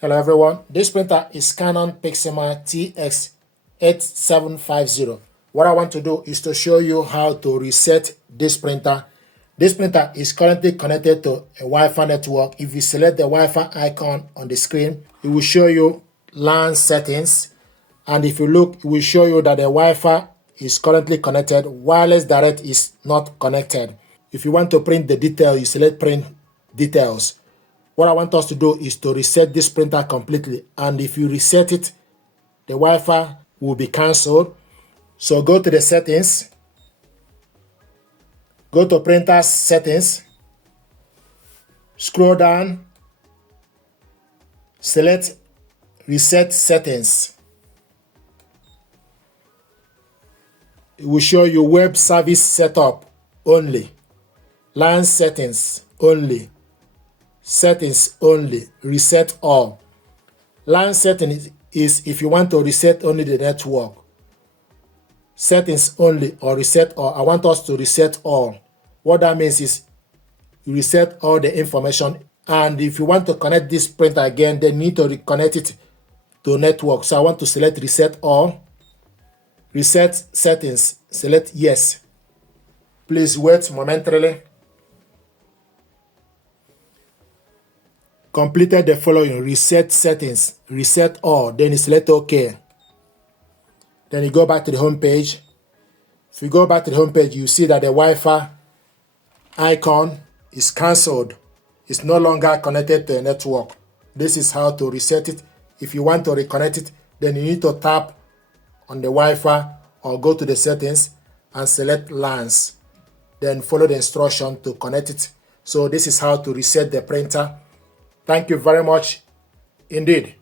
Hello everyone, this printer is Canon Pixma TS8750. What I want to do is to show you how to reset this printer. This printer is currently connected to a Wi-Fi network. If you select the Wi-Fi icon on the screen, it will show you LAN settings. And if you look, it will show you that the Wi-Fi is currently connected. Wireless direct is not connected. If you want to print the detail, you select print details. What I want us to do is to reset this printer completely. And if you reset it, the Wi-Fi will be cancelled. So go to the settings. Go to printer settings. Scroll down. Select reset settings. It will show you web service setup only. LAN settings only. Settings only, reset all. LAN settings is if you want to reset only the network. Settings only or reset all. I want us to reset all. What that means is you reset all the information, and if you want to connect this printer again, then you need to reconnect it to network. So I want to select reset all. Reset settings, select yes. Please wait momentarily. Completed the following: reset settings, reset all, then you select OK. Then you go back to the home page. If you go back to the home page, you see that the Wi-Fi icon is cancelled. It's no longer connected to a network. This is how to reset it. If you want to reconnect it, then you need to tap on the Wi-Fi or go to the settings and select LANs. Then follow the instruction to connect it. So this is how to reset the printer. Thank you very much indeed.